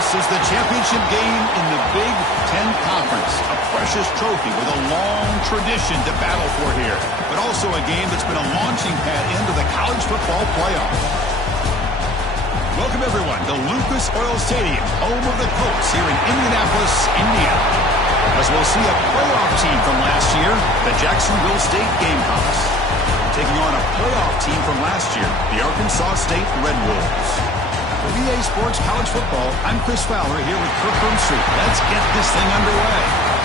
This is the championship game in the Big Ten Conference. A precious trophy with a long tradition to battle for here. But also a game that's been a launching pad into the college football playoff. Welcome, everyone, to Lucas Oil Stadium, home of the Colts here in Indianapolis, Indiana. As we'll see a playoff team from last year, the Jacksonville State Gamecocks, taking on a playoff team from last year, the Arkansas State Red Wolves. For VA Sports College Football, I'm Chris Fowler here with Kirk Broomstreet. Let's get this thing underway.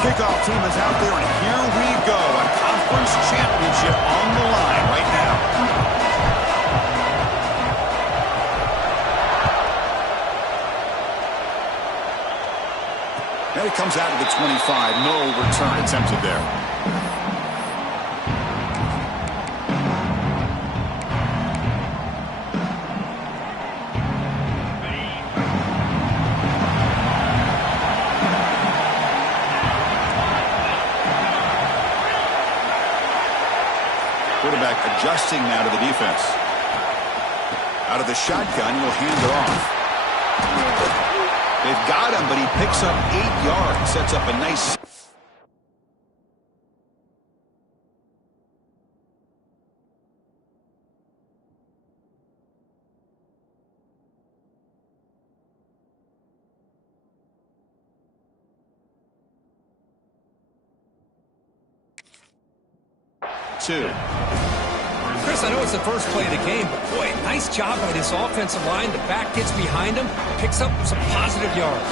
Kickoff team is out there, and here we go. A conference championship on the line right now. Now he comes out of the 25. No return attempted there. Quarterback adjusting now to the defense. Out of the shotgun, he'll hand it off. They've got him, but he picks up 8 yards. Sets up a nice... Chris, I know it's the first play of the game, but boy, nice job by this offensive line. The back gets behind him, picks up some positive yards.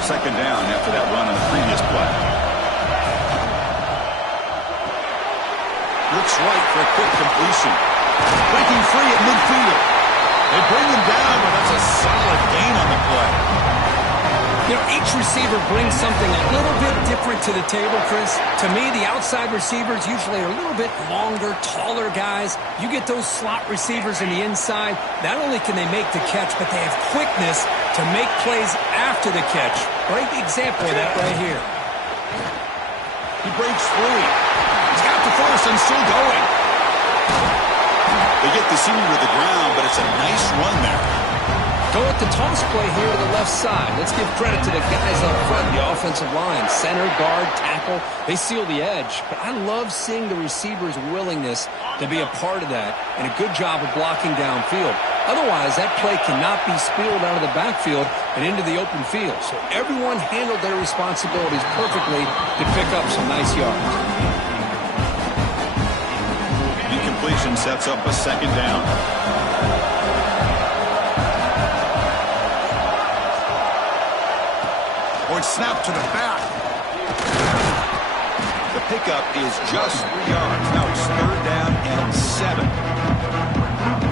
Second down after that run on the previous play. Looks right for a quick completion. Breaking free at midfield. They bring him down, but that's a solid gain on the play. You know, each receiver brings something a little bit different to the table, Chris. To me, the outside receivers usually are a little bit longer, taller guys. You get those slot receivers in the inside, not only can they make the catch, but they have quickness to make plays after the catch. Great example of that right here. He breaks free. He's got the first and still going. They get the senior to the ground, but it's a nice run there. Go with the toss play here to the left side. Let's give credit to the guys up front, the offensive line. Center, guard, tackle, they seal the edge. But I love seeing the receiver's willingness to be a part of that and a good job of blocking downfield. Otherwise, that play cannot be spilled out of the backfield and into the open field. So everyone handled their responsibilities perfectly to pick up some nice yards. Incompletion sets up a second down. Snap to the back. The pickup is just 3 yards. Now it's third down and 7.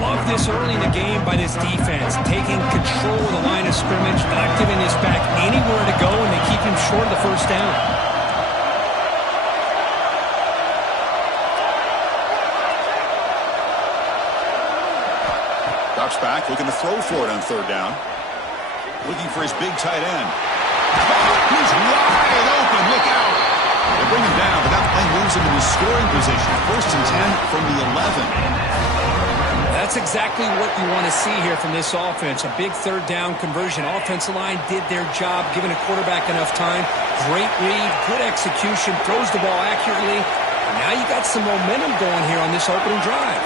Love this early in the game by this defense. Taking control of the line of scrimmage, not giving this back anywhere to go, and they keep him short of the first down. Drops back, looking to throw for it on third down. Looking for his big tight end. He's wide open. Look out. They bring him down, but that play moves him into scoring position. First and 10 from the 11. That's exactly what you want to see here from this offense. A big third down conversion. Offensive line did their job, giving a quarterback enough time. Great read, good execution, throws the ball accurately. And now you got some momentum going here on this opening drive.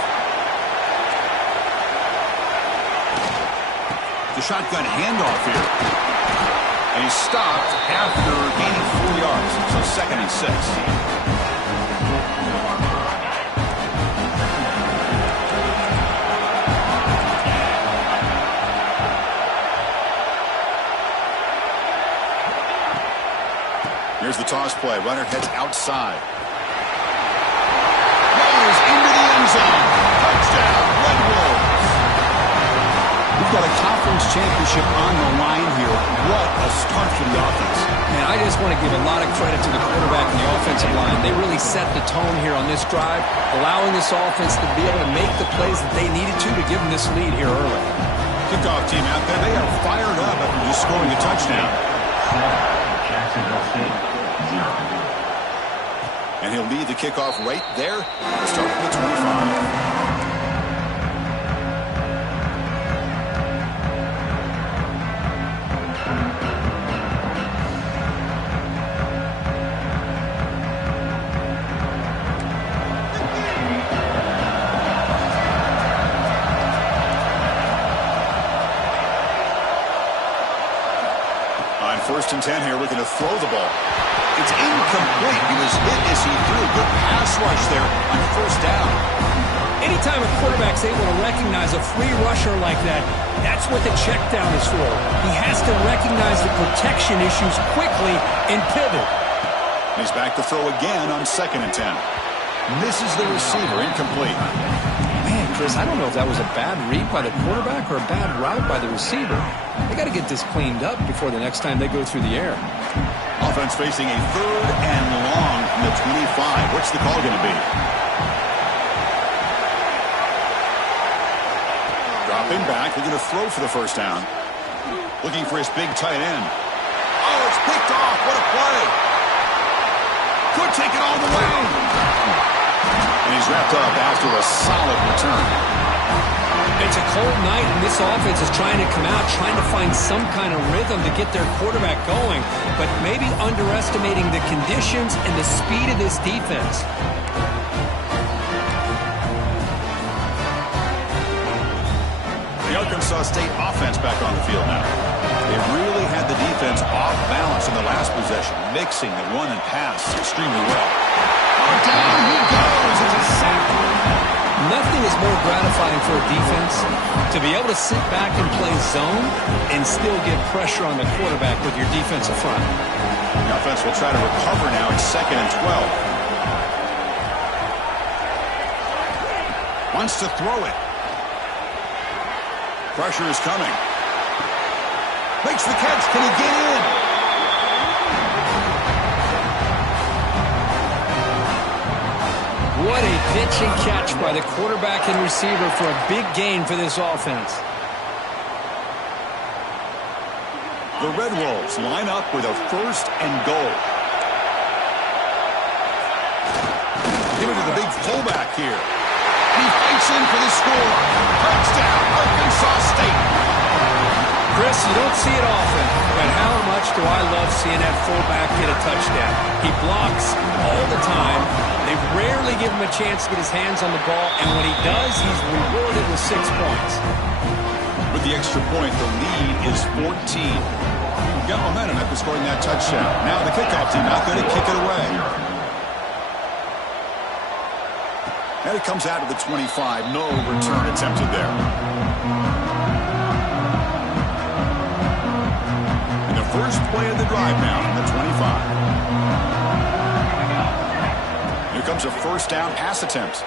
The shotgun handoff here. And he's stopped after gaining 4 yards. So second and 6. Here's the toss play. Runner heads outside. Rolls into the end zone. Touchdown, Red Wolves. championship on the line here. What a start for the offense. Man, I just want to give a lot of credit to the quarterback and the offensive line. They really set the tone here on this drive, allowing this offense to be able to make the plays that they needed to give them this lead here early. Kickoff team out there, they are fired up after just scoring a touchdown. And he'll lead the kickoff right there. Start from the 25. First and 10 here, looking to throw the ball. It's incomplete. He was hit as he threw. Good pass rush there on first down. Anytime a quarterback's able to recognize a free rusher like that, that's what the check down is for. He has to recognize the protection issues quickly and pivot. He's back to throw again on 2nd and 10. Misses the receiver, incomplete. Man, Chris, I don't know if that was a bad read by the quarterback or a bad route by the receiver. They got to get this cleaned up before the next time they go through the air. Offense facing a 3rd and long from the 25. What's the call going to be? Dropping back, looking to throw for the first down. Looking for his big tight end. Oh, it's picked off. What a play. Could take it all the way. And he's wrapped up after a solid return. It's a cold night, and this offense is trying to come out, trying to find some kind of rhythm to get their quarterback going, but maybe underestimating the conditions and the speed of this defense. The Arkansas State offense back on the field now. They really had the defense off balance in the last possession, mixing the run and pass extremely well. Oh, down he goes. It's a sack. Nothing is more gratifying for a defense to be able to sit back and play zone and still get pressure on the quarterback with your defensive front. The offense will try to recover now. It's 2nd and 12. Wants to throw it. Pressure is coming. Makes the catch. Can he get in? What a pitch and catch by the quarterback and receiver for a big gain for this offense. The Red Wolves line up with a 1st and goal. Give it to the big fullback here. He fights in for the score. Touchdown, Arkansas State. Chris, you don't see it often, but how much do I love seeing that fullback get a touchdown? He blocks all the time. They rarely give him a chance to get his hands on the ball, and when he does, he's rewarded with 6 points. With the extra point, the lead is 14. Got momentum after scoring that touchdown. Now the kickoff team out there to kick it away. And it comes out of the 25. No return attempted there. And the first play of the drive now on the 25. Here comes a first down pass attempt.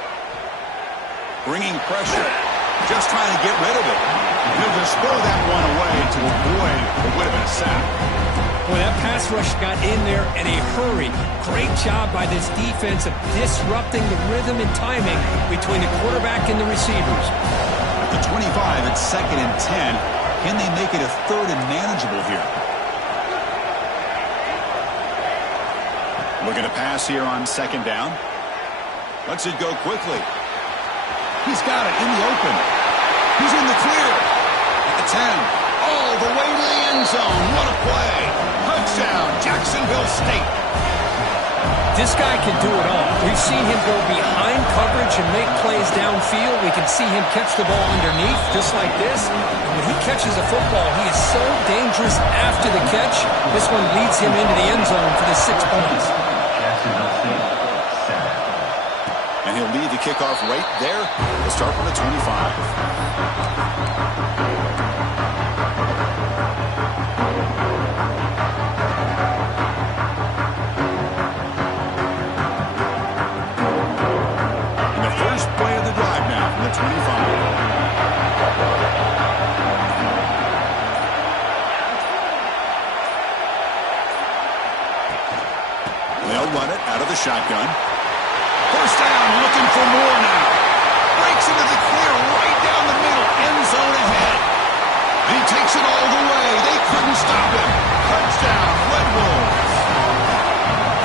Bringing pressure. Just trying to get rid of it. And he'll just throw that one away to avoid what would have been a sack. Boy, that pass rush got in there in a hurry. Great job by this defense of disrupting the rhythm and timing between the quarterback and the receivers. At the 25, it's 2nd and 10. Can they make it a 3rd and manageable here? Looking to pass here on 2nd down. Lets it go quickly. He's got it in the open. He's in the clear. At the 10. All the way to the end zone. What a play. Touchdown, Jacksonville State. This guy can do it all. We've seen him go behind coverage and make plays downfield. We can see him catch the ball underneath, just like this. And when he catches a football, he is so dangerous after the catch. This one leads him into the end zone for the 6 points. And he'll lead the kickoff right there. We'll start from the 25. shotgun. First down, looking for more now. Breaks into the clear right down the middle, end zone ahead. And he takes it all the way. They couldn't stop him. Touchdown, Red Bulls.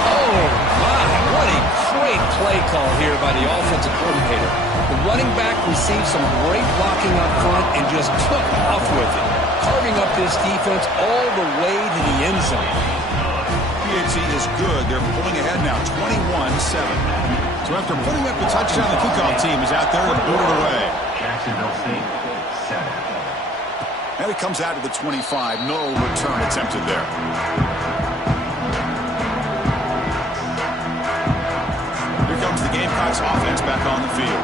Oh, my, what a great play call here by the offensive coordinator. The running back received some great blocking up front and just took off with it, carving up this defense all the way to the end zone. B1G is good. They're pulling ahead now, 21-7. So after putting up the touchdown, the kickoff team is out there to boot it away. Jacksonville State, 7. And it comes out to the 25. No return attempted there. Here comes the Gamecocks offense back on the field.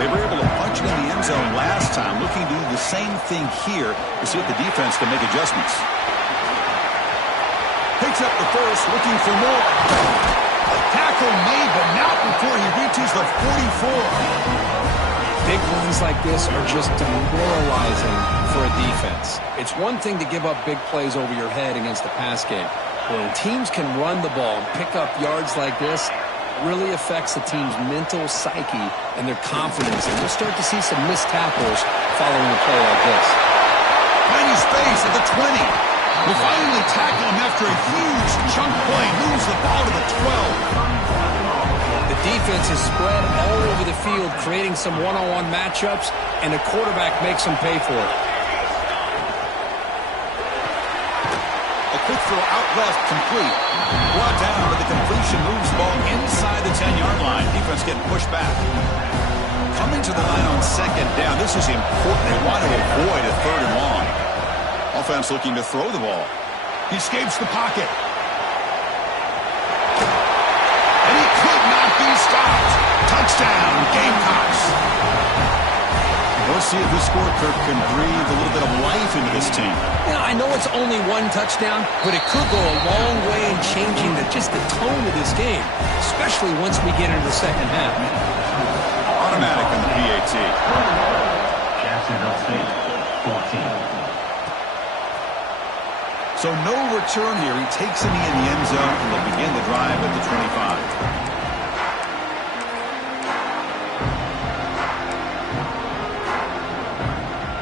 They were able to punch it in the end zone last time, looking to do the same thing here to see if the defense can make adjustments. Picks up the first, looking for more. Tackle made, but not before he reaches the 44. Big runs like this are just demoralizing for a defense. It's one thing to give up big plays over your head against the pass game. When teams can run the ball and pick up yards like this, it really affects the team's mental psyche and their confidence. And we'll start to see some missed tackles following a play like this. Tiny space at the 20. Will finally tackle him after a huge chunk play. Moves the ball to the 12. The defense is spread all over the field, creating some one-on-one matchups, and the quarterback makes them pay for it. A quick throw out left, complete. Brought down, but the completion moves the ball inside the 10-yard line. Defense getting pushed back. Coming to the line on second down. This is important. They want to avoid a third and long. Offense looking to throw the ball. He escapes the pocket. And he could not be stopped. Touchdown, Gamecocks. Let's see if this scorecard can breathe a little bit of life into this team. Yeah, I know it's only one touchdown, but it could go a long way in changing just the tone of this game, especially once we get into the second half. Automatic on the PAT. Jacksonville State, 14. So no return here. He takes him in the end zone, and they'll begin the drive at the 25.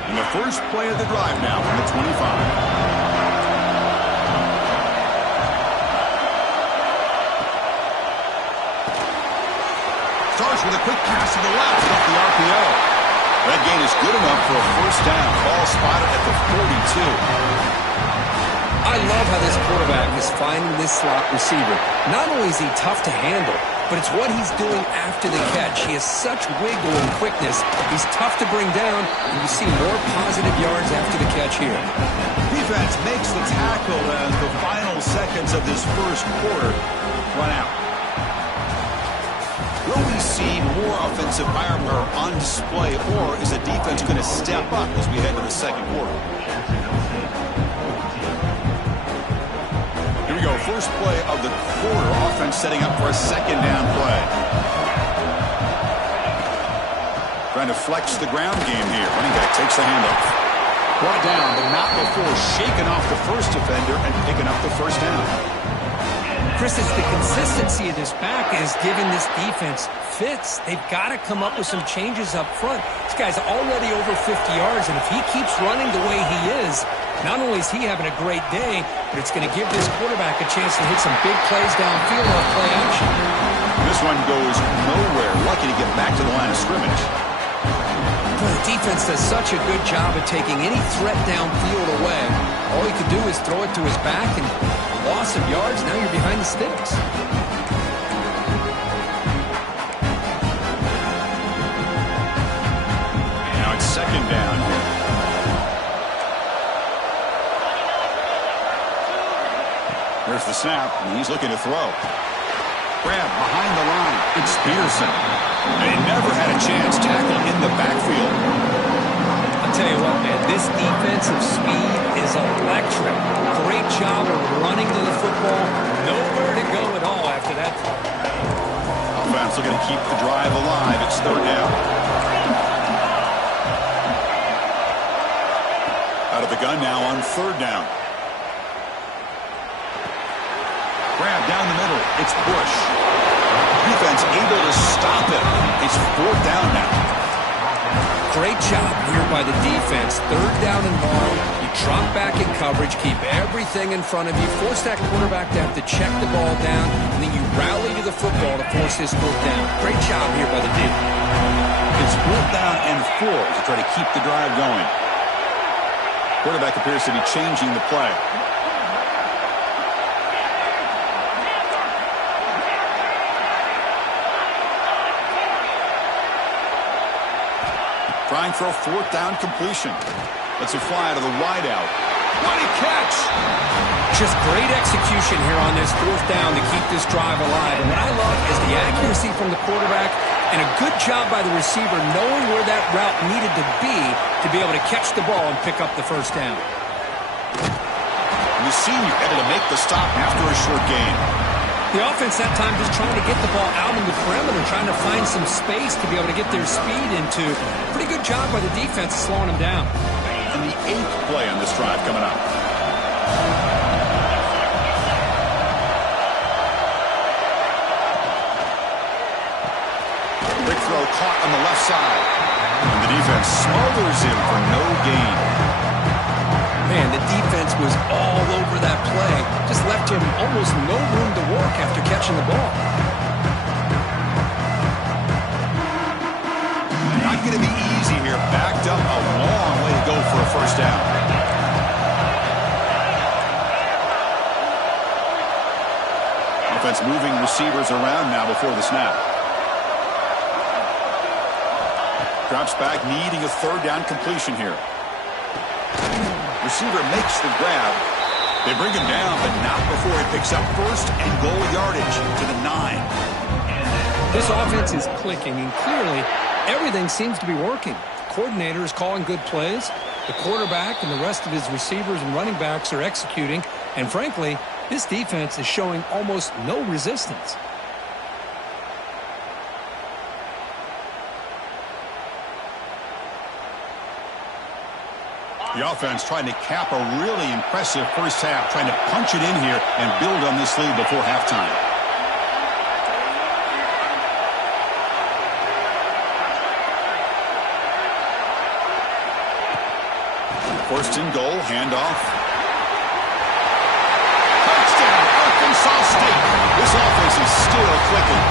And the first play of the drive now from the 25. Starts with a quick pass to the left off the RPO. That gain is good enough for a first down. Ball spotted at the 42. I love how this quarterback is finding this slot receiver. Not only is he tough to handle, but it's what he's doing after the catch. He has such wiggle and quickness. He's tough to bring down, and you see more positive yards after the catch here. Defense makes the tackle as the final seconds of this first quarter run out. Will we see more offensive firepower on display, or is the defense going to step up as we head to the second quarter? Here we go, first play of the quarter. Offense setting up for a second down play. Trying to flex the ground game here. Running back takes the handoff. Brought down, but not before shaking off the first defender and picking up the first down. Chris, it's the consistency of this back is giving this defense fits. They've got to come up with some changes up front. This guy's already over 50 yards, and if he keeps running the way he is, not only is he having a great day, but it's going to give this quarterback a chance to hit some big plays downfield off play action. This one goes nowhere. Lucky to get back to the line of scrimmage. The defense does such a good job of taking any threat downfield away. All he could do is throw it to his back, and loss of yards, now you're behind the sticks. Now it's second down here. There's the snap, and he's looking to throw. Grab behind the line. It's Peterson. They never had a chance. Tackle in the backfield. I'll tell you what, man, this defensive speed is electric. Great job of running to the football. Nowhere to go at all after that. Offense looking to keep the drive alive. It's third down. Out of the gun now on third down. Grab down the middle. It's Bush. Defense able to stop it. It's 4th down now. Great job here by the defense. 3rd down and long. You drop back in coverage, keep everything in front of you, force that quarterback to have to check the ball down, and then you rally to the football to force this 4th down. Great job here by the D. It's 4th down and 4 to try to keep the drive going. Quarterback appears to be changing the play. Trying for a 4th down completion. Let's it fly to the wide out. What a catch! Just great execution here on this 4th down to keep this drive alive. And what I love is the accuracy from the quarterback and a good job by the receiver knowing where that route needed to be able to catch the ball and pick up the 1st down. And the senior able to make the stop after a short gain. The offense that time just trying to get the ball out in the perimeter, trying to find some space to be able to get their speed into. Pretty good job by the defense slowing them down. And the 8th play on this drive coming up. Quick throw caught on the left side. And the defense smothers him for no gain. Man, the defense was all over that play. Just left him almost no room to work after catching the ball. Not going to be easy here. Backed up a long way to go for a 1st down. Offense moving receivers around now before the snap. Drops back, needing a 3rd down completion here. Receiver makes the grab. They bring him down, but not before he picks up 1st and goal yardage to the 9. This offense is clicking, and clearly everything seems to be working. The coordinator is calling good plays. The quarterback and the rest of his receivers and running backs are executing. And frankly, this defense is showing almost no resistance. The offense trying to cap a really impressive 1st half, trying to punch it in here and build on this lead before halftime. 1st and goal, handoff. Touchdown, Arkansas State. This offense is still clicking.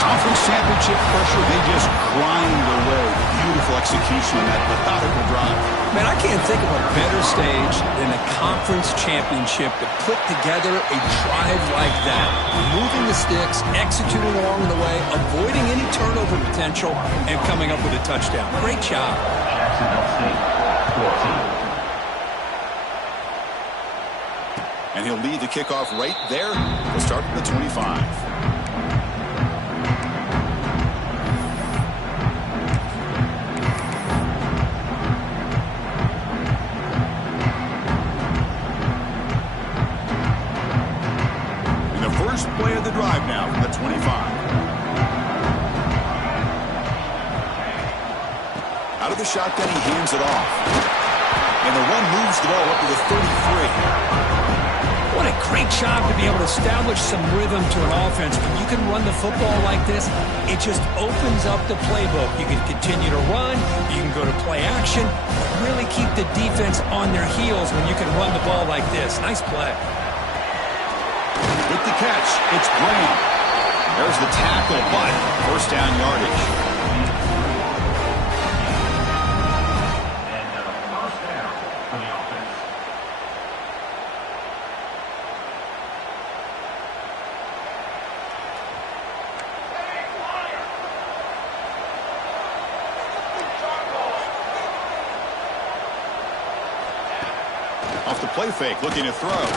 Conference championship pressure, they just grind away. Beautiful execution on that methodical drive. Man, I can't think of a better stage than a conference championship to put together a drive like that. Moving the sticks, executing along the way, avoiding any turnover potential, and coming up with a touchdown. Great job. Jacksonville State, 14. And he'll lead the kickoff right there. He'll start at the 25. First play of the drive now from the 25. Out of the shotgun, he hands it off. And the run moves the ball up to the 33. What a great job to be able to establish some rhythm to an offense. When you can run the football like this, it just opens up the playbook. You can continue to run, you can go to play action, but really keep the defense on their heels when you can run the ball like this. Nice play. With the catch, it's Graham. There's the tackle, but 1st down yardage. And 1st down for the offense. Off the play fake, looking to throw.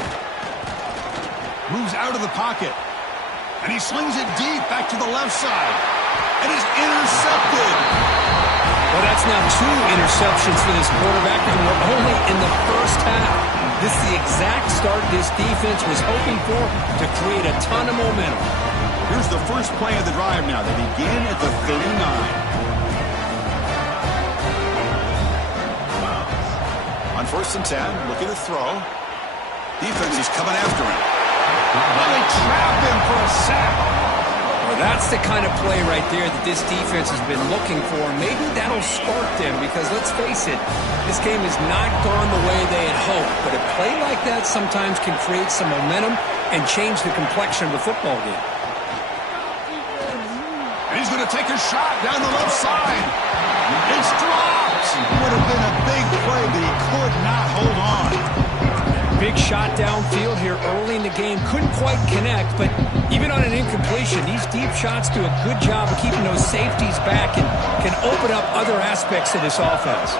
Moves out of the pocket. And he slings it deep back to the left side. And is intercepted. Well, that's now 2 interceptions for this quarterback, and we're only in the 1st half. This is the exact start this defense was hoping for to create a ton of momentum. Here's the first play of the drive now. They begin at the 39. On 1st and 10, looking to throw. Defense is coming after him. And they trap him for a sack. Well, that's the kind of play right there that this defense has been looking for. Maybe that'll spark them because, let's face it, this game has not gone the way they had hoped. But a play like that sometimes can create some momentum and change the complexion of the football game. And he's going to take a shot down the left side. It's dropped. It would have been a big play, but he could not hold on. Big shot downfield here early in the game. Couldn't quite connect, but even on an incompletion, these deep shots do a good job of keeping those safeties back and can open up other aspects of this offense.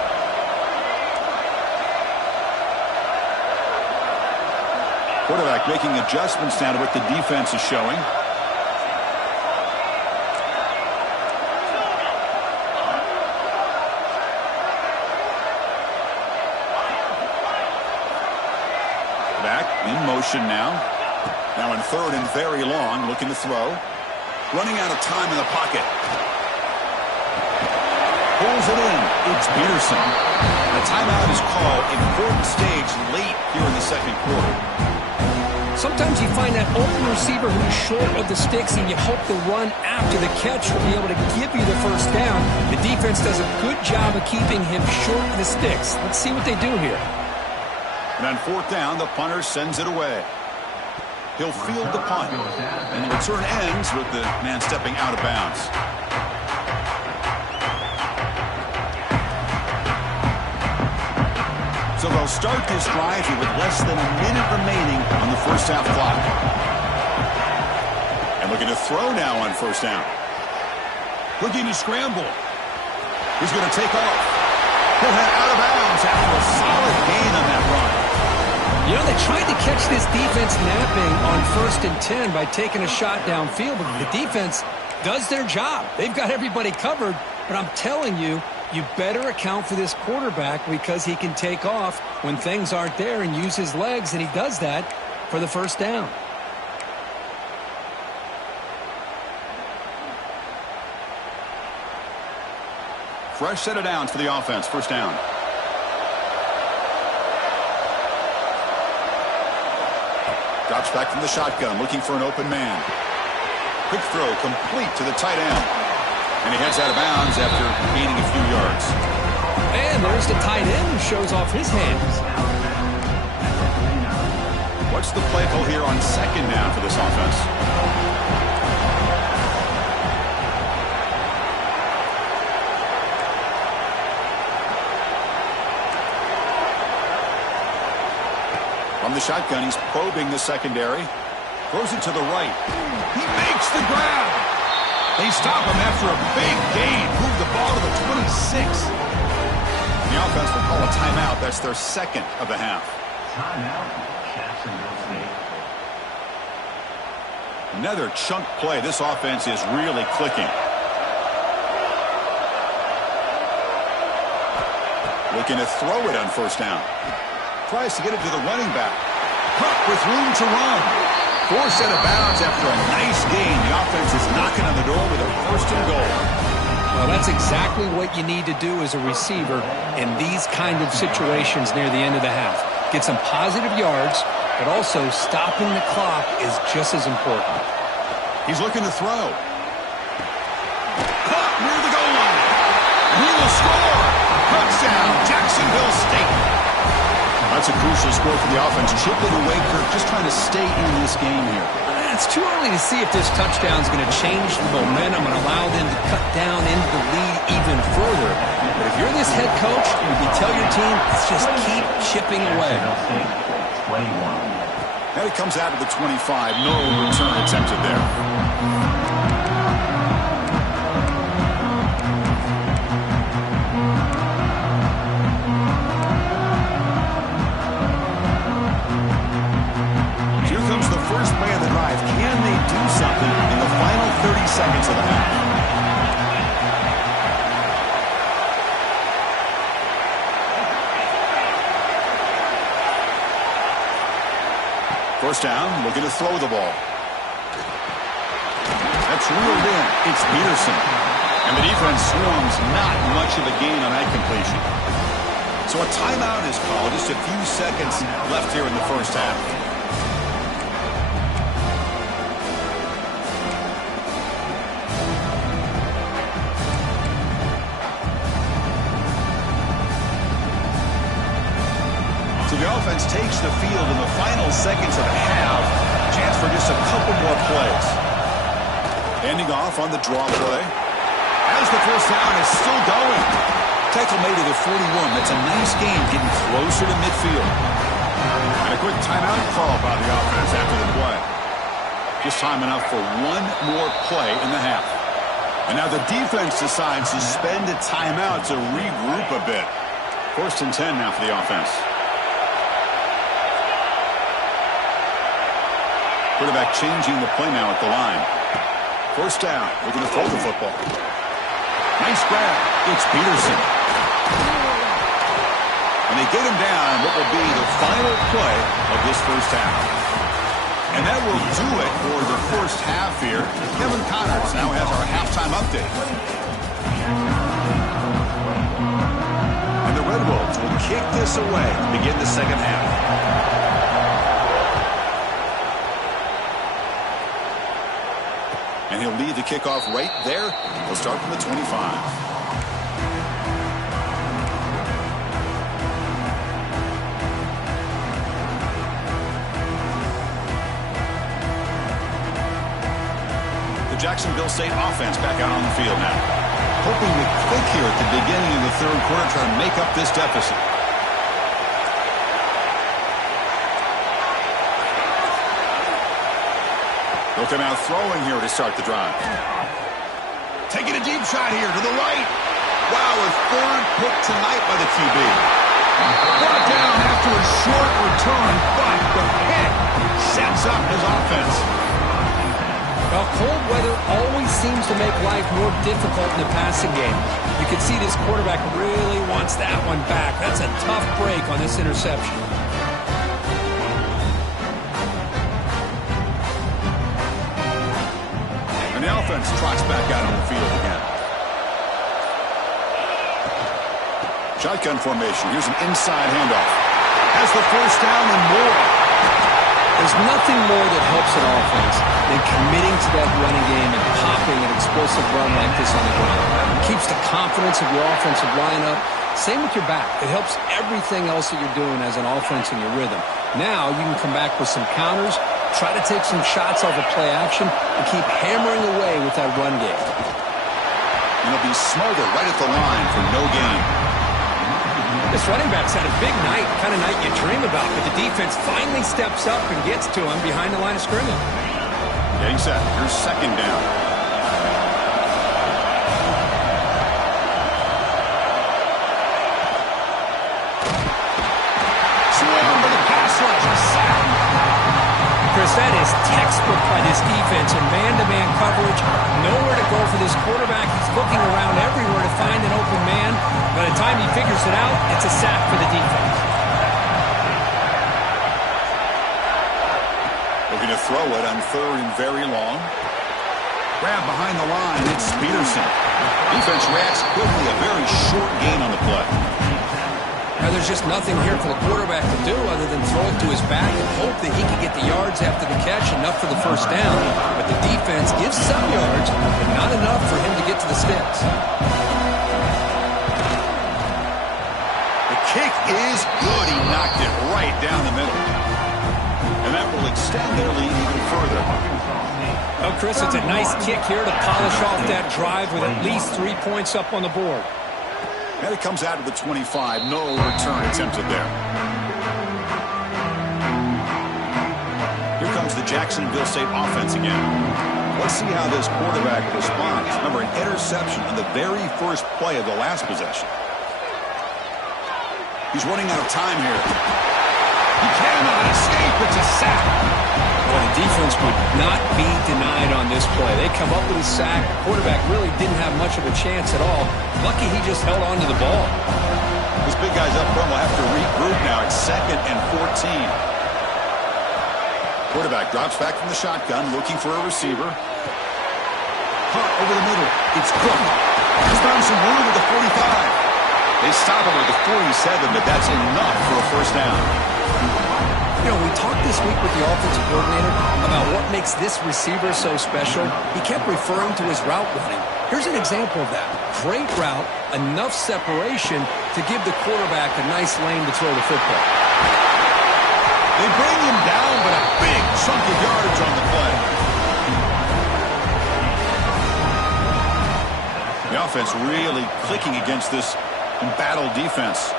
Quarterback making adjustments now to what the defense is showing. In motion now. Now in third and very long, looking to throw. Running out of time in the pocket. Pulls it in. It's Peterson. The timeout is called. Important stage late here in the second quarter. Sometimes you find that open receiver who's short of the sticks, and you hope the run after the catch will be able to give you the first down. The defense does a good job of keeping him short of the sticks. Let's see what they do here. And on fourth down, the punter sends it away. He'll field the punt. And the return ends with the man stepping out of bounds. So they'll start this drive here with less than a minute remaining on the first half clock. And looking to throw now on first down. Looking to scramble. He's going to take off. He'll head out of bounds after a solid gain on that run. You know, they tried to catch this defense napping on 1st and 10 by taking a shot downfield, but the defense does their job. They've got everybody covered, but I'm telling you, you better account for this quarterback because he can take off when things aren't there and use his legs, and he does that for the first down. Fresh set of downs for the offense. First down. Drops back from the shotgun, looking for an open man. Quick throw, complete to the tight end. And he heads out of bounds after gaining a few yards. And there's the tight end who shows off his hands. What's the play call here on second down for this offense? From the shotgun, he's probing the secondary. Throws it to the right. He makes the grab. They stop him after a big gain. Move the ball to the 26. The offense will call a timeout. That's their second of the half. Timeout, Jacksonville State. Another chunk play. This offense is really clicking. Looking to throw it on first down. Tries to get it to the running back. Cook with room to run. Forced out of bounds after a nice gain. The offense is knocking on the door with a first and goal. Well, that's exactly what you need to do as a receiver in these kind of situations near the end of the half. Get some positive yards, but also stopping the clock is just as important. He's looking to throw. Caught near the goal line. And he will score. Touchdown, Jacksonville State. That's a crucial score for the offense. Chipping away, Kirk, just trying to stay in this game here. It's too early to see if this touchdown is going to change the momentum and allow them to cut down into the lead even further. But if you're this head coach, you tell your team, let's just keep chipping away. 21. Now he comes out of the 25. No return attempted there. First play of the drive. Can they do something in the final 30 seconds of the half? First down, looking to throw the ball. That's reeled in. It's Peterson. And the defense swarms not much of a gain on that completion. So a timeout is called. Just a few seconds left here in the first half. offense takes the field in the final seconds of the half. Chance for just a couple more plays. Ending off on the draw play. As the first down is still going. Tackle made to the 41. That's a nice game getting closer to midfield. And a quick timeout call by the offense after the play. Just time enough for one more play in the half. And now the defense decides to spend a timeout to regroup a bit. 1st and 10 now for the offense. Quarterback changing the play now at the line. 1st down, looking to throw the football. Nice grab. It's Peterson. And they get him down what will be the final play of this first half. And that will do it for the first half here. Kevin Connors now has our halftime update. And the Red Wolves will kick this away to begin the second half. And he'll lead the kickoff right there. He'll start from the 25. Jacksonville State offense back out on the field now. Hoping to click here at the beginning of the third quarter, trying to make up this deficit. They'll come out throwing here to start the drive. Taking a deep shot here to the right. Wow, a third pick tonight by the QB. Brought down after a short return, but the pick sets up his offense. Well, cold weather always seems to make life more difficult in the passing game. You can see this quarterback really wants that one back. That's a tough break on this interception. And the offense trots back out on the field again. Shotgun formation. Here's an inside handoff. Has the first down and more. There's nothing more that helps an offense than committing to that running game and popping an explosive run like this on the ground. It keeps the confidence of your offensive lineup. Same with your back. It helps everything else that you're doing as an offense in your rhythm. Now you can come back with some counters, try to take some shots off of play action, and keep hammering away with that run game. And it'll be Smolder right at the line for no gain. This running back's had a big night, kind of night you dream about, but the defense finally steps up and gets to him behind the line of scrimmage. Getting set. Here's second down. Swing for the pass rush. A sack. Chris, that is textbook by this defense in man-to-man coverage. Nowhere to go for this quarterback. He's looking around everywhere to find an open man. By the time he figures it out, it's a sack for the defense. Looking to throw it on third and very long. Grab behind the line. It's Peterson. Defense reacts quickly. A very short gain on the play. Now, there's just nothing here for the quarterback to do other than throw it to his back and hope that he can get the yards after the catch, enough for the first down. But the defense gives some yards, but not enough for him to get to the sticks. The kick is good. He knocked it right down the middle. And that will extend their lead even further. Oh, Chris, it's a nice kick here to polish off that drive with at least 3 points up on the board. And it comes out of the 25. No return attempted there. Here comes the Jacksonville State offense again. Let's see how this quarterback responds. Remember, an interception on the very first play of the last possession. He's running out of time here. He cannot escape. It's a sack. Well, the defense would not be denied on this play. They come up with a sack. The quarterback really didn't have much of a chance at all. Lucky he just held on to the ball. This big guy's up front will have to regroup now. It's 2nd and 14. Quarterback drops back from the shotgun, looking for a receiver. Caught over the middle. It's Cook. He's found some room at the 45. They stop him at the 47, but that's enough for a first down. You know, we talked this week with the offensive coordinator about what makes this receiver so special. He kept referring to his route running. Here's an example of that. Great route, enough separation to give the quarterback a nice lane to throw the football. They bring him down, but a big chunk of yards on the play. The offense really clicking against this embattled defense.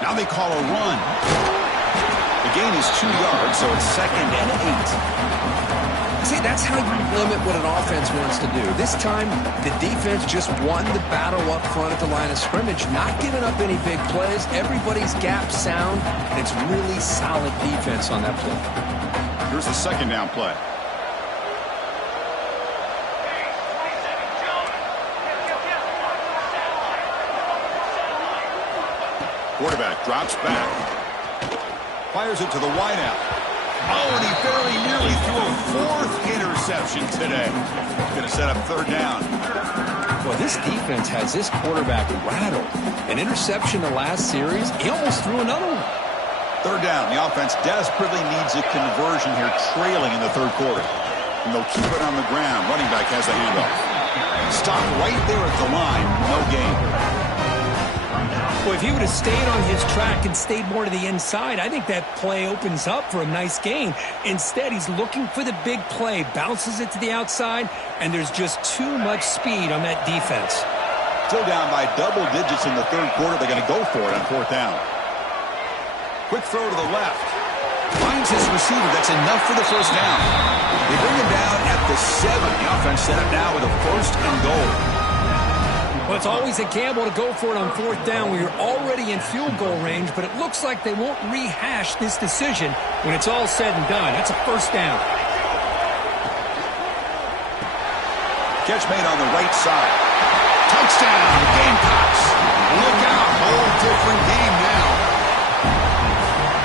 Now they call a run. The gain is 2 yards, so it's 2nd and 8. See, that's how you limit what an offense wants to do. This time, the defense just won the battle up front at the line of scrimmage, not giving up any big plays. Everybody's gap sound, and it's really solid defense on that play. Here's the 2nd down play. Quarterback drops back. Fires it to the wideout. Oh, and he very nearly threw a 4th interception today. Going to set up 3rd down. Well, this defense has this quarterback rattled. An interception the last series, he almost threw another one. 3rd down. The offense desperately needs a conversion here, trailing in the 3rd quarter. And they'll keep it on the ground. Running back has the handoff. Stop right there at the line. No gain. Well, if he would have stayed on his track and stayed more to the inside, I think that play opens up for a nice gain. Instead, he's looking for the big play, bounces it to the outside, and there's just too much speed on that defense. Still down by double digits in the 3rd quarter. They're going to go for it on 4th down. Quick throw to the left. Finds his receiver. That's enough for the 1st down. They bring him down at the 7. The offense set up now with a 1st and goal. Well, it's always a gamble to go for it on 4th down when you're already in field goal range, but it looks like they won't rehash this decision when it's all said and done. That's a 1st down. Catch made on the right side. Touchdown, Gamecocks. Look out, whole different game now.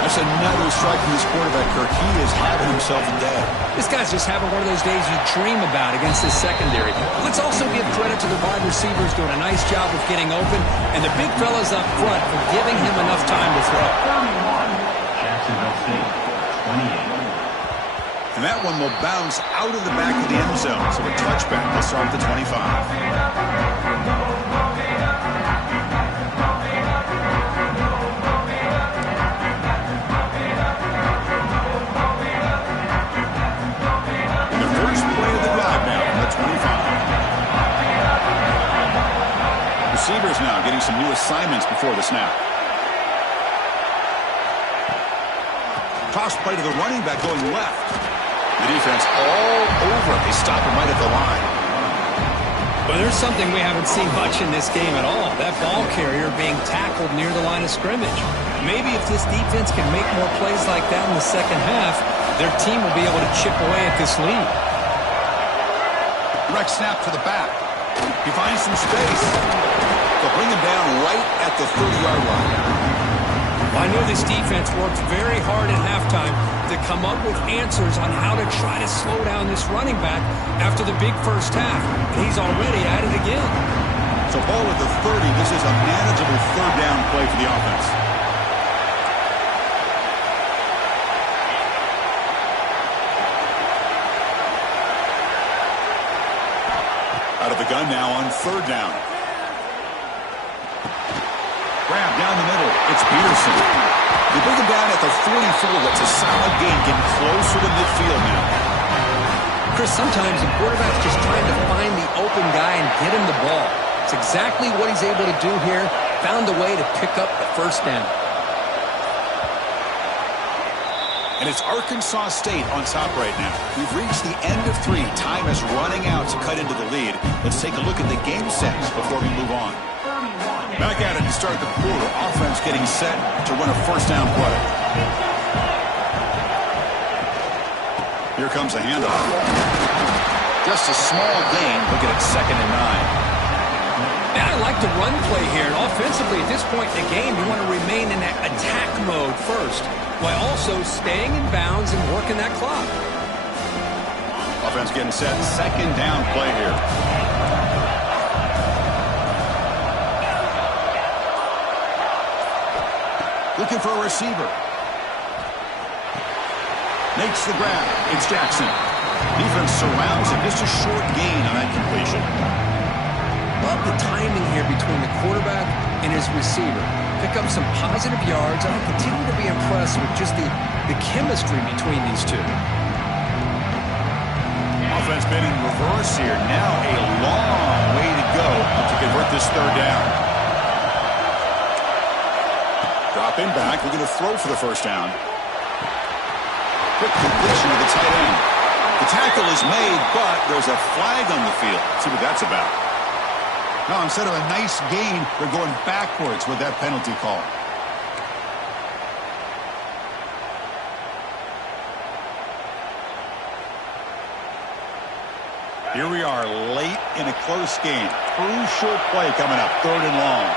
That's another strike from this quarterback, Kirk. He is having himself a day. This guy's just having one of those days you dream about against this secondary. Let's also give credit to the wide receivers doing a nice job of getting open, and the big fellas up front for giving him enough time to throw. Jacksonville State, 28. And that one will bounce out of the back of the end zone. So a touchback. They'll start at the 25. Receivers now getting some new assignments before the snap. Toss play to the running back going left. The defense all over. They stop him right at the line. Well, there's something we haven't seen much in this game at all. That ball carrier being tackled near the line of scrimmage. Maybe if this defense can make more plays like that in the 2nd half, their team will be able to chip away at this lead. Direct snap to the back. He finds some space. They'll bring him down right at the 30-yard line. I know this defense worked very hard at halftime to come up with answers on how to try to slow down this running back after the big 1st half. And he's already at it again. So ball at the 30. This is a manageable 3rd down play for the offense. Out of the gun now on 3rd down. Grab down the middle. It's Peterson. They bring him down at the 44. That's a solid gain, getting closer to midfield now. Chris, sometimes the quarterback's just trying to find the open guy and get him the ball. It's exactly what he's able to do here. Found a way to pick up the 1st down. And it's Arkansas State on top right now. We've reached the end of 3. Time is running out to cut into the lead. Let's take a look at the game sets before we move on. Back at it to start the quarter. Offense getting set to run a 1st down play. Here comes a handoff. Just a small gain. Looking at 2nd and 9. And I like the run play here. And offensively, at this point in the game, you want to remain in that attack mode first, while also staying in bounds and working that clock. Offense getting set. 2nd down play here. Looking for a receiver. Makes the grab. It's Jackson. Defense surrounds him. Just a short gain on that completion. Well, the timing here between the quarterback and his receiver. Pick up some positive yards, and I continue to be impressed with just the chemistry between these two. Offense been in reverse here. Now a long way to go to convert this third down. Dropping back, we're going to throw for the first down. Quick completion to the tight end. The tackle is made, but there's a flag on the field. Let's see what that's about. Now, instead of a nice gain, they're going backwards with that penalty call. Here we are late in a close game. Crucial play coming up, 3rd and long.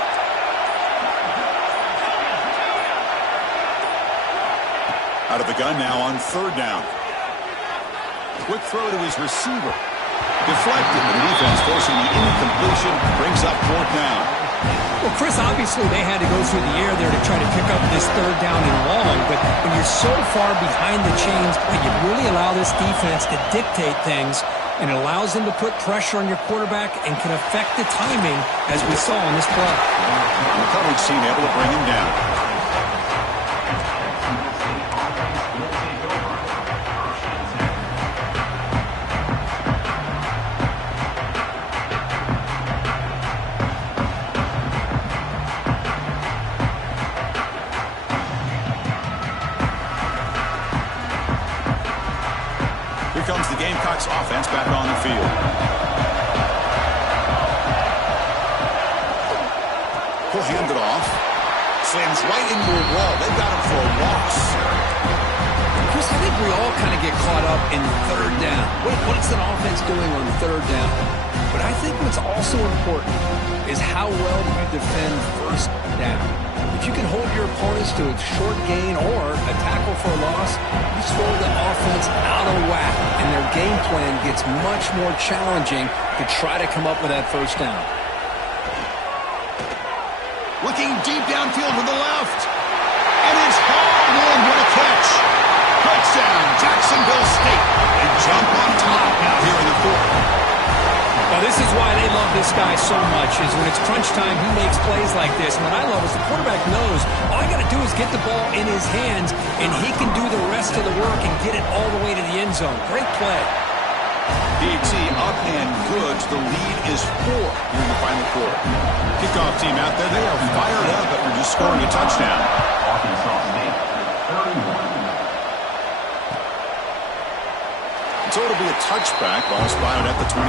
Out of the gun now on 3rd down. Quick throw to his receiver. Deflected, the defense forcing the incompletion, brings up 4th down. Well, Chris, obviously they had to go through the air there to try to pick up this 3rd down and long, but when you're so far behind the chains, you really allow this defense to dictate things, and it allows them to put pressure on your quarterback and can affect the timing, as we saw on this play. The coverage team able to bring him down. Here comes the Gamecocks offense back on the field. He'll hand it off. Slams right into a wall. They've got him for a loss. Chris, I think we all kind of get caught up in 3rd down. What's an offense doing on 3rd down? But I think what's also important is how well do you defend 1st down. If you can hold your opponents to a short gain or a tackle for a loss, you throw the offense out of whack, and their game plan gets much more challenging to try to come up with that 1st down. Looking deep downfield to the left. And it's hauled in with a catch. Touchdown, Jacksonville State. They jump on top now here in the 4th. Well, this is why they love this guy so much, is when it's crunch time, he makes plays like this. And what I love is the quarterback knows all I got to do is get the ball in his hands, and he can do the rest of the work and get it all the way to the end zone. Great play. DT up and good. The lead is 4 here in the final quarter. Kickoff team out there. They are fired up after just scoring a touchdown. Arkansas State, 31. So it'll be a touchback. Ball spotted at the 25.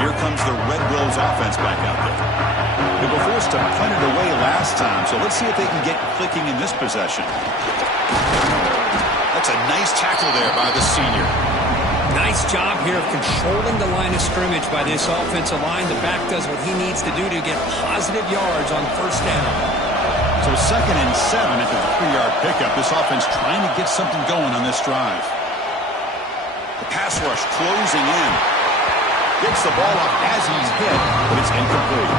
Here comes the Red Wolves offense back out there. They were forced to punt it away last time, so let's see if they can get clicking in this possession. That's a nice tackle there by the senior. Nice job here of controlling the line of scrimmage by this offensive line. The back does what he needs to do to get positive yards on 1st down. So 2nd and 7 at the 3-yard pickup. This offense trying to get something going on this drive. The pass rush closing in. Gets the ball up as he's hit, but it's incomplete.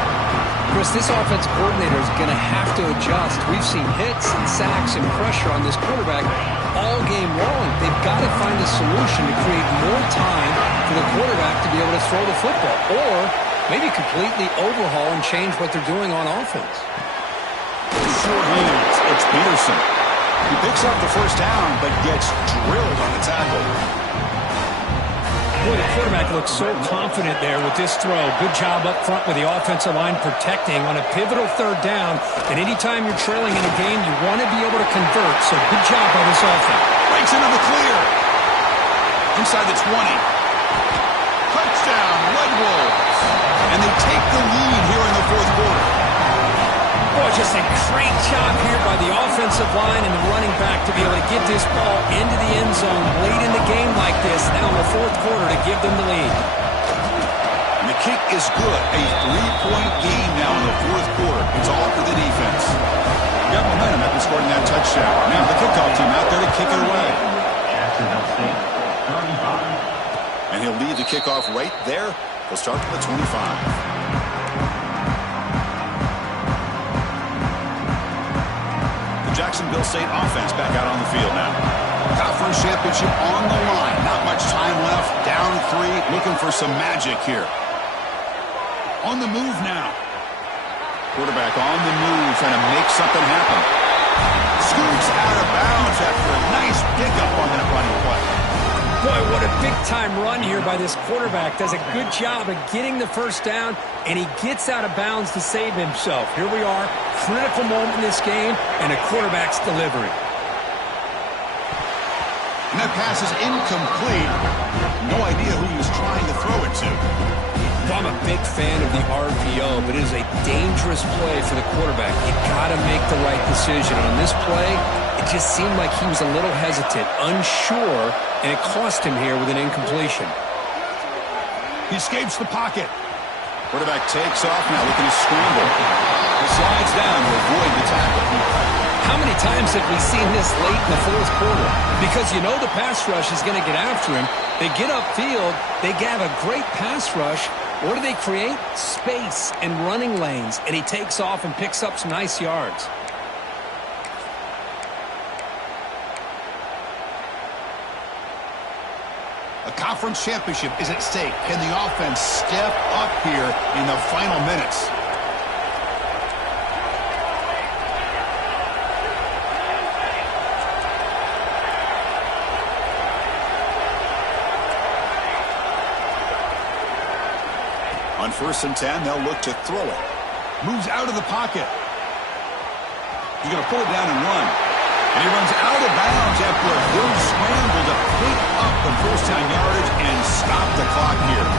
Chris, this offensive coordinator is going to have to adjust. We've seen hits and sacks and pressure on this quarterback all game long. They've got to find a solution to create more time for the quarterback to be able to throw the football, or maybe completely overhaul and change what they're doing on offense. Short hands. It's Peterson. He picks up the 1st down, but gets drilled on the tackle. Boy, the quarterback looks so confident there with this throw. Good job up front with the offensive line protecting on a pivotal 3rd down. And anytime you're trailing in a game, you want to be able to convert. So good job by this offense. Breaks into the clear. Inside the 20. Touchdown, Red Wolves. And they take the lead here in the 4th quarter. Boy, just a great job here by the offensive line and the running back to be able to get this ball into the end zone late in the game like this, now in the 4th quarter to give them the lead. And the kick is good. A 3-point game now in the 4th quarter. It's all for the defense. Got momentum after scoring that touchdown. Now the kickoff team out there to kick it away. Jacksonville State, 35. And he'll lead the kickoff right there. They'll start from the 25. Jacksonville State offense back out on the field now. Conference championship on the line. Not much time three, looking for some magic here. On the move now. Quarterback on the move, trying to make something happen. Scoots out of bounds after a nice pickup on that running play. Boy, what a big-time run here by this quarterback. Does a good job of getting the first down, and he gets out of bounds to save himself. Here we are, critical moment in this game, and a quarterback's delivery. And that pass is incomplete. No idea who he was trying to throw it to. I'm a big fan of the RPO, but it is a dangerous play for the quarterback. You got to make the right decision. On this play, it just seemed like he was a little hesitant, unsure, and it cost him here with an incompletion. He escapes the pocket. Quarterback takes off now, looking to scramble. He slides down to avoid the tackle. How many times have we seen this late in the fourth quarter? Because you know the pass rush is going to get after him. They get upfield. They have a great pass rush. What do they create? Space and running lanes. And he takes off and picks up some nice yards. A conference championship is at stake. Can the offense step up here in the final minutes? On 1st and 10, they'll look to throw it. Moves out of the pocket. He's going to pull it down and run. And he runs out of bounds after a good scramble to pick up the first down yardage and stop the clock here.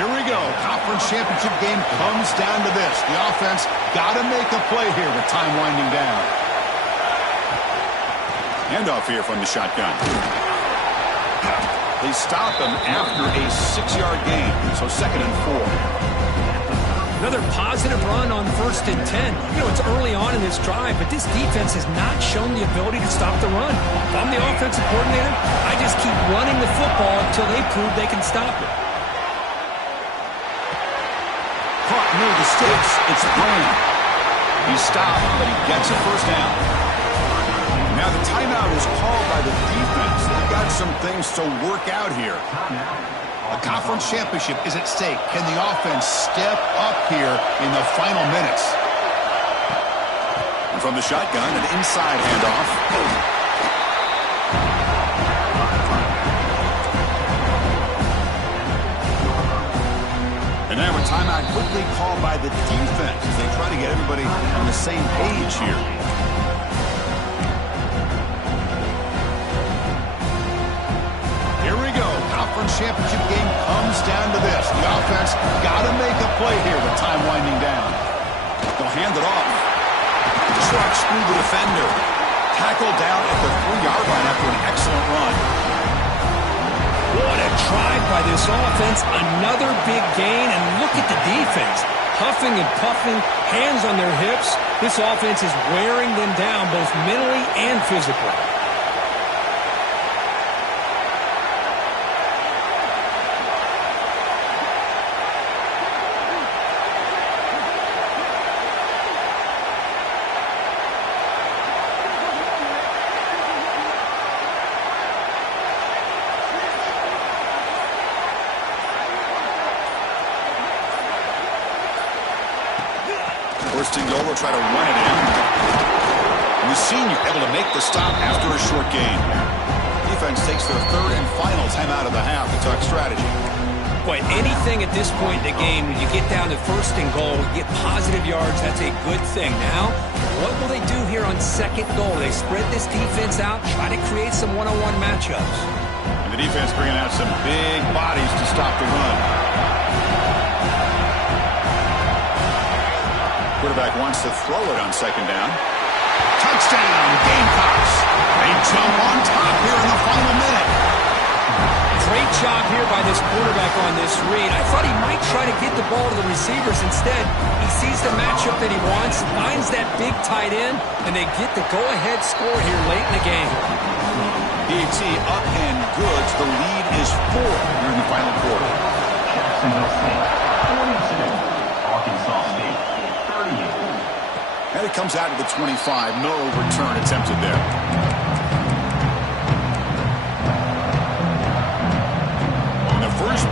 Here we go. Conference championship game comes down to this. The offense got to make a play here with time winding down. Handoff here from the shotgun. They stop him after a 6-yard gain, so 2nd and 4. Another positive run on 1st and 10. You know, it's early on in this drive, but this defense has not shown the ability to stop the run. If I'm the offensive coordinator, I just keep running the football until they prove they can stop it. Caught near the sticks. It's Brown. He stopped, but he gets a first down. Now the timeout is called by the defense. They've got some things to work out here. A conference championship is at stake. Can the offense step up here in the final minutes? And from the shotgun, an inside handoff. And now a timeout quickly called by the defense as they try to get everybody on the same page here. Conference championship game comes down to this. The offense got to make a play here with time winding down. They'll hand it off. Trucks through the defender. Tackled down at the 3-yard line after an excellent run. What a drive by this offense. Another big gain, and look at the defense. Huffing and puffing, hands on their hips. This offense is wearing them down both mentally and physically. First and goal, will try to run it in. And the senior able to make the stop after a short gain. Defense takes their 3rd and final time out of the half to talk strategy. Boy, anything at this point in the game, when you get down to 1st and goal, you get positive yards, that's a good thing. Now, what will they do here on 2nd goal? They spread this defense out, try to create some one-on-one matchups. And the defense bringing out some big bodies to stop the run. Quarterback wants to throw it on 2nd down. Touchdown, Gamecocks. They jump on top here in the final minute. Great job here by this quarterback on this read. I thought he might try to get the ball to the receivers. Instead, he sees the matchup that he wants, finds that big tight end, and they get the go-ahead score here late in the game. BT up and good. The lead is 4 here in the final quarter. Jacksonville State, 42. Arkansas State, 38. And it comes out to the 25. No return attempted there. And the first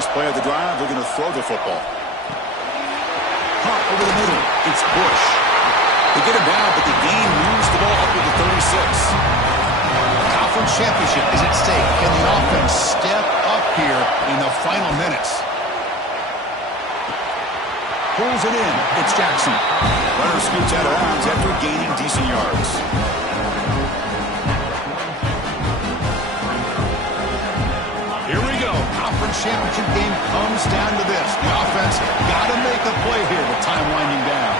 First play of the drive, they're going to throw the football. Hot over the middle. It's Bush. They get him down, but the gain moves the ball up to the 36. Conference championship is at stake. Can the offense step up here in the final minutes? Pulls it in. It's Jackson. Runner scoots out of bounds after gaining decent yards. Here we go. Conference championship game comes down to this. The offense got to make a play here with time winding down.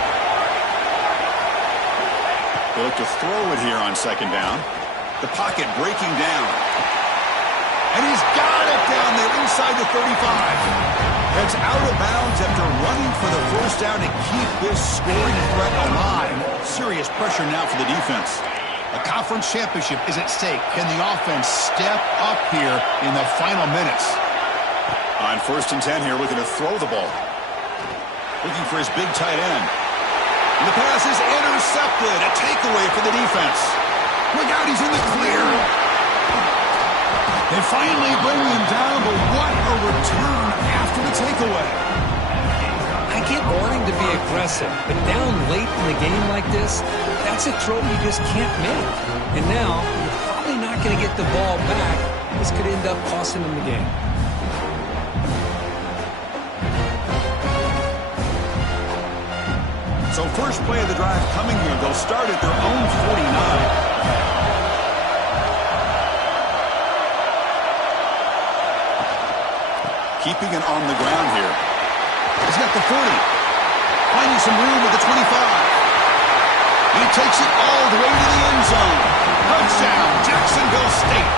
They look to throw it here on second down. The pocket breaking down. And he's got it down there inside the 35. Heads out of bounds after running for the first down to keep this scoring threat alive. Serious pressure now for the defense. A conference championship is at stake. Can the offense step up here in the final minutes? On 1st and 10 here, looking to throw the ball. Looking for his big tight end. And the pass is intercepted. A takeaway for the defense. Look out, he's in the clear. They finally bring him down, but what a return after the takeaway. I get wanting to be aggressive, but down late in the game like this, that's a throw you just can't make. And now, you're probably not going to get the ball back. This could end up costing them the game. So first play of the drive coming here. They'll start at their own 49. Keeping it on the ground here. He's got the 40. Finding some room at the 25. He takes it all the way to the end zone. Touchdown, Jacksonville State.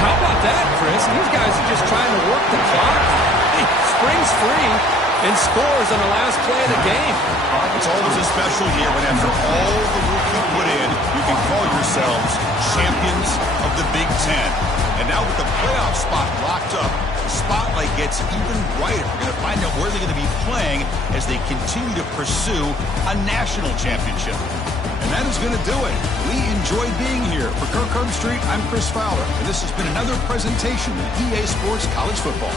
How about that, Chris? These guys are just trying to work the clock. He springs free and scores on the last play of the game. It's always a special year when after all the work you put in, you can call yourselves champions of the Big Ten. And now with the playoff spot locked up, the spotlight gets even brighter. We're going to find out where they're going to be playing as they continue to pursue a national championship. And that is going to do it. We enjoyed being here. For Kirk Street, I'm Chris Fowler. And this has been another presentation of EA Sports College Football.